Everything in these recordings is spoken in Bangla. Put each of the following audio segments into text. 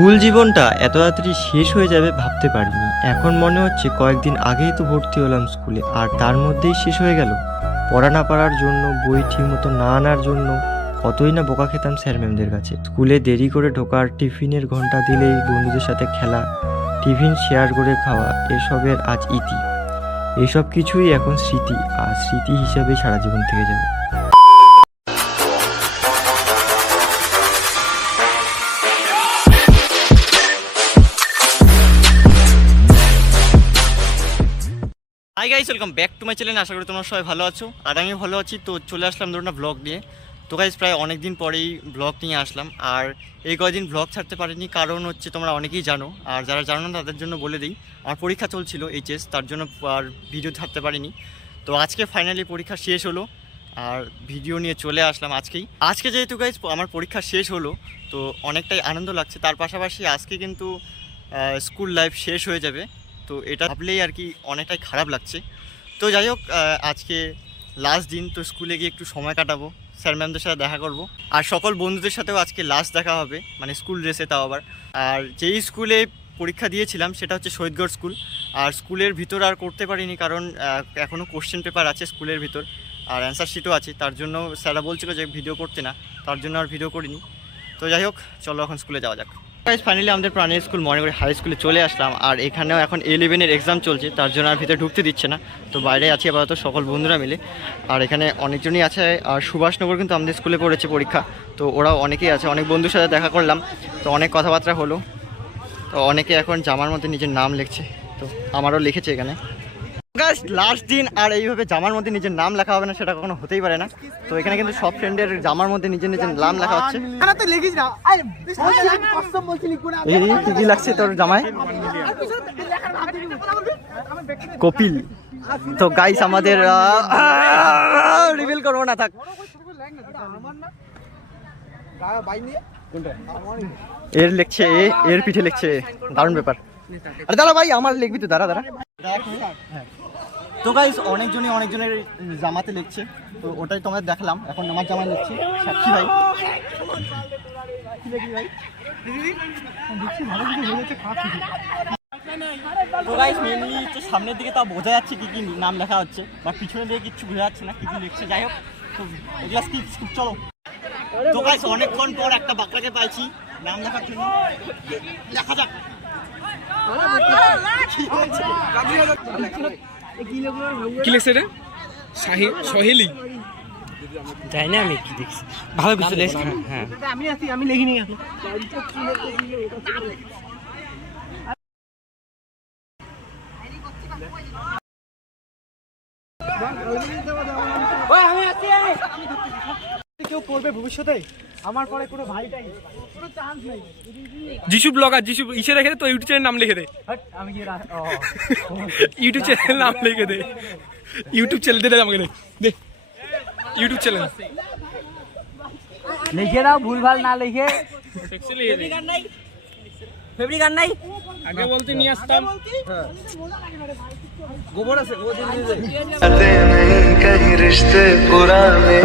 স্কুল জীবনটা এত তাড়াতাড়ি শেষ হয়ে যাবে ভাবতে পারিনি। এখন মনে হচ্ছে কয়েকদিন আগেই তো ভর্তি হলাম স্কুলে, আর তার মধ্যেই শেষ হয়ে গেল। পড়া না পারার জন্য, বই ঠিকমতো না আনার জন্য কতই না বোকা খেতাম স্যার ম্যামদের কাছে। স্কুলে দেরি করে ঢোকার, টিফিনের ঘন্টা দিলেই বন্ধুদের সাথে খেলা, টিফিন শেয়ার করে খাওয়া, এসবের আজ ইতি। এসব কিছুই এখন স্মৃতি, আর স্মৃতি হিসাবে সারা জীবন থেকে যাবে। Hi guys, welcome back to my channel. আশা করি তোমরা সবাই ভালো আছো, আর আমি ভালো আছি। তো চলে আসলাম ধরুন না ব্লগ নিয়ে। তো গাইস, প্রায় অনেক দিন পরেই ব্লগ নিয়ে আসলাম। আর এই কয়দিন ব্লগ ছাড়তে পারিনি, কারণ হচ্ছে তোমরা অনেকেই জানো, আর যারা জানো না তাদের জন্য বলে দিই, আমার পরীক্ষা চলছিল এইচএস, তার জন্য আর ভিডিও ছাড়তে পারিনি। তো আজকে ফাইনালি পরীক্ষা শেষ হলো, আর ভিডিও নিয়ে চলে আসলাম আজকে যেহেতু গাইস আমার পরীক্ষা শেষ হলো, তো অনেকটাই আনন্দ লাগছে। তার পাশাপাশি আজকে কিন্তু স্কুল লাইফ শেষ হয়ে যাবে, তো এটা ভাবলেই আর কি অনেকটাই খারাপ লাগছে। তো যাই হোক, আজকে লাস্ট দিন, তো স্কুলে গিয়ে একটু সময় কাটাবো, স্যার ম্যামদের সাথে দেখা করব, আর সকল বন্ধুদের সাথেও আজকে লাস্ট দেখা হবে, মানে স্কুল ড্রেসে তাও আবার। আর যেই স্কুলে পরীক্ষা দিয়েছিলাম সেটা হচ্ছে শহীদগড় স্কুল। আর স্কুলের ভিতর আর করতে পারিনি, কারণ এখনও কোশ্চেন পেপার আছে স্কুলের ভিতর, আর অ্যান্সার শিটও আছে। তার জন্য স্যাররা বলছিল যে ভিডিও করতে না, তার জন্য আর ভিডিও করিনি। তো যাই হোক, চলো এখন স্কুলে যাওয়া যাক। ফাইনালি আমাদের প্রাণের স্কুল ময়নাগুড়ি হাই স্কুলে চলে আসলাম, আর এখানেও এখন 11-এর এক্সাম চলছে, তার জন্য আর ভিতরে ঢুকতে দিচ্ছে না। তো বাইরে আছি আপাতত সকল বন্ধুরা মিলে, আর এখানে অনেকজনই আছে। আর সুভাষনগর কিন্তু আমাদের স্কুলে পড়েছে পরীক্ষা, তো ওরাও অনেকেই আছে। অনেক বন্ধুর সাথে দেখা করলাম, তো অনেক কথাবার্তা হলো। তো অনেকে এখন জামার মধ্যে নিজের নাম লিখছে, তো আমারও লিখেছে এখানে। লাস্ট দিন, আর এইভাবে জামার মধ্যে নিজের নাম লেখা হবে না সেটা কখনো হতেই পারে না। তো এখানে কিন্তু সব ফ্রেন্ডের জামার মধ্যে নিজের নিজের নাম লেখা হচ্ছে। কি কি লাগছে তোর জামায়? কপিল। তো গাইস, আমাদের রিভিল করবো না, থাক। এর লিখছে, এর পিঠে লিখছে, দারুণ ব্যাপার। আরে দাঁড়া ভাই, আমার লিখবি তো, দাঁড়া। তো গাইস, অনেকজনের জামাতে লিখছে, তো ওটাই তোমাদের দেখালাম। এখন আমার জামায় লিখছে সাক্ষী ভাই। তো গাইস, মেনলি হচ্ছে সামনের দিকে তাও বোঝা যাচ্ছে কি কি নাম লেখা হচ্ছে, বা পিছনের দিকে কিচ্ছু বোঝা যাচ্ছে না কি কি লিখছে। যাই হোক, তো এগুলা স্কিপ, চলো। তো গাইস, অনেকক্ষণ পর একটা বাকলাকে পাইছি নাম লেখার জন্য, লেখা যাক। কি লিখছে রে? সহেলি যাই না, আমি কি দেখছি ভালো কিছু লেখছি। হ্যাঁ, আমি লিখিনি এখন। কেউ করবে ভবিষ্যতে, আমার পরে কোনো ভাইটাই কোনো চান্স নেই। যিশু ব্লগার, যিশু ইসে রেখে দে, তো ইউটিউব চ্যানেল নাম লিখে দে। আমি কি ইউটিউব চ্যানেল নাম লিখে দে, ইউটিউব চ্যানেল দে আমাকে, দে ইউটিউব চ্যানেল লিখে দাও, ভুলভাল না লিখে। ফেব্রিক আর নাই, আগে বলতে নিয়ে আসতাম। গোবর আছে, कहीं रिश्ते पुराने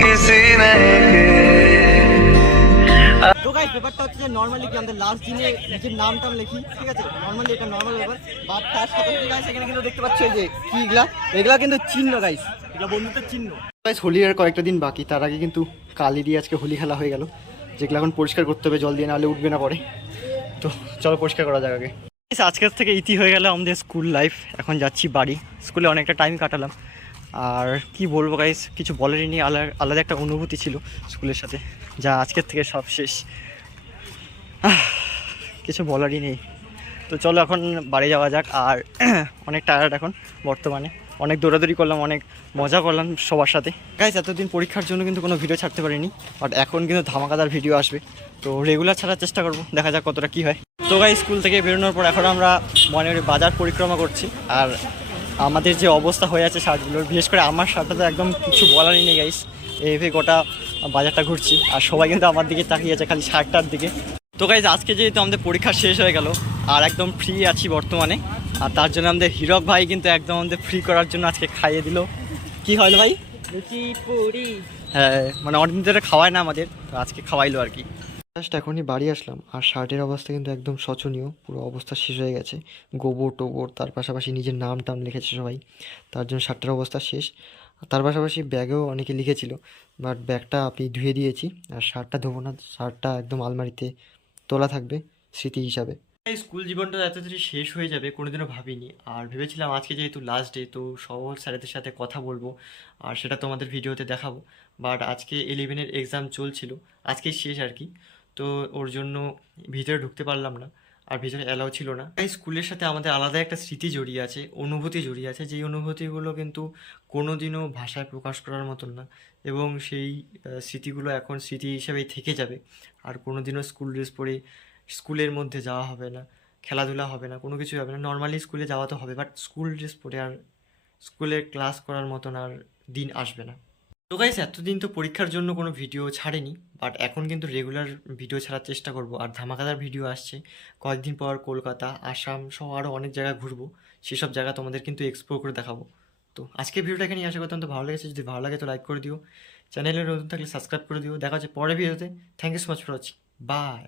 किसी नहीं के। তো গাইস, ব্যাপারটা হচ্ছে যে নর্মালি কি আমাদের লাস্ট দিনে নিজের নামটা লিখি, ঠিক আছে, নর্মালি এটা নর্মাল ব্যাপার। বাট তার সাথে গাইস এখানে কিন্তু দেখতে পাচ্ছ যে কি এগুলা কিন্তু চিহ্ন গাইস, এগুলা বন্ধুত্বের চিহ্ন। গাইস, হোলি আর কয়েকটা দিন বাকি, তার আগে কিন্তু কালি দিয়ে আজকে হোলি খেলা হয়ে গেল, যেগুলো এখন পরিষ্কার করতে হবে জল দিয়ে, নাহলে উঠবে না পরে। তো চলো পরিষ্কার করা যাক আগে। আজকের থেকে ইতি হয়ে গেল আমাদের স্কুল লাইফ। এখন যাচ্ছি বাড়ি। স্কুলে অনেকটা টাইম কাটালাম, আর কি বলবো গাইস, কিছু বলারই নেই। আলাদা একটা অনুভূতি ছিল স্কুলের সাথে, যা আজকের থেকে সব শেষ, কিছু বলারই নেই। তো চলো এখন বাড়ি যাওয়া যাক। আর অনেক টায়ার্ড এখন বর্তমানে, অনেক দৌড়াদৌড়ি করলাম, অনেক মজা করলাম সবার সাথে। গাইস, এতদিন পরীক্ষার জন্য কিন্তু কোনো ভিডিও ছাড়তে পারিনি, বাট এখন কিন্তু ধামাকাদার ভিডিও আসবে, তো রেগুলার ছাড়ার চেষ্টা করবো, দেখা যাক কতটা কী হয়। তো গাইস, স্কুল থেকে বেরোনোর পর এখন আমরা ময়নাগুড়ি বাজার পরিক্রমা করছি, আর আমাদের যে অবস্থা হয়ে আছে শার্টগুলোর, বিশেষ করে আমার শার্টটা তো একদম কিছু বলারই নেই গাইস। এইভাবে গোটা বাজারটা ঘুরছি, আর সবাই কিন্তু আমার দিকে তাকিয়ে আছে, খালি শার্টটার দিকে। তো গাইস, আজকে যেহেতু আমাদের পরীক্ষা শেষ হয়ে গেল, আর একদম ফ্রি আছি বর্তমানে, আর তার জন্য আমাদের হিরক ভাই কিন্তু একদম আমাদের ফ্রি করার জন্য আজকে খাইয়ে দিল। কি হলো ভাই? লুচি পুরি। হ্যাঁ, মানে অনেকদিন ধরে খাওয়ায় না আমাদের, তো আজকে খাওয়াইলো আর কি। জাস্ট এখনই বাড়ি আসলাম আর শার্টের অবস্থা কিন্তু একদম শোচনীয়, পুরো অবস্থা শেষ হয়ে গেছে, গোবর টোবর, তার পাশাপাশি নিজের নাম টাম লিখেছে সবাই, তার জন্য শার্টটার অবস্থা শেষ। আর তার পাশাপাশি ব্যাগেও অনেকে লিখেছিল, বাট ব্যাগটা আমি ধুয়ে দিয়েছি আর শার্টটা ধোবো না, শার্টটা একদম আলমারিতে তোলা থাকবে স্মৃতি হিসাবে। এই স্কুল জীবনটা এত তাড়াতাড়ি শেষ হয়ে যাবে কোনোদিনও ভাবিনি, আর ভেবেছিলাম আজকে যেহেতু লাস্ট ডে তো সকল স্যারেদের সাথে কথা বলবো আর সেটা তোমাদের ভিডিওতে দেখাবো। বাট আজকে 11-এর এক্সাম চলছিল, আজকে শেষ আর কি, তো ওর জন্য ভিতরে ঢুকতে পারলাম না আর ভিতরে অ্যালাউ ছিল না। এই স্কুলের সাথে আমাদের আলাদা একটা স্মৃতি জড়িয়ে আছে, অনুভূতি জড়িয়ে আছে, যেই অনুভূতিগুলো কিন্তু কোনোদিনও ভাষায় প্রকাশ করার মতন না, এবং সেই স্মৃতিগুলো এখন স্মৃতি হিসেবেই থেকে যাবে। আর কোনোদিনও স্কুল ড্রেস পরে স্কুলের মধ্যে যাওয়া হবে না, খেলাধুলা হবে না, কোনো কিছুই হবে না। নর্মালি স্কুলে যাওয়া তো হবে, বাট স্কুল ড্রেস পরে আর স্কুলের ক্লাস করার মতন আর দিন আসবে না। তো গাইস, এতদিন তো পরীক্ষার জন্য কোনো ভিডিও ছাড়েনি, বাট এখন কিন্তু রেগুলার ভিডিও ছাড়ার চেষ্টা করব। আর ধামাকাদার ভিডিও আসছে কয়েকদিন পর, কলকাতা, আসাম সহ আরও অনেক জায়গায় ঘুরবো, সেসব জায়গা তোমাদের কিন্তু এক্সপ্লোর করে দেখাবো। তো আজকে ভিডিওটা এখানে আশা করতাম তো ভালো লেগেছে, যদি ভালো লাগে তো লাইক করে দিও, চ্যানেলে নতুন থাকলে সাবস্ক্রাইব করে দিও। দেখা হচ্ছে পরের ভিডিওতে। Thank you so much for watching, by.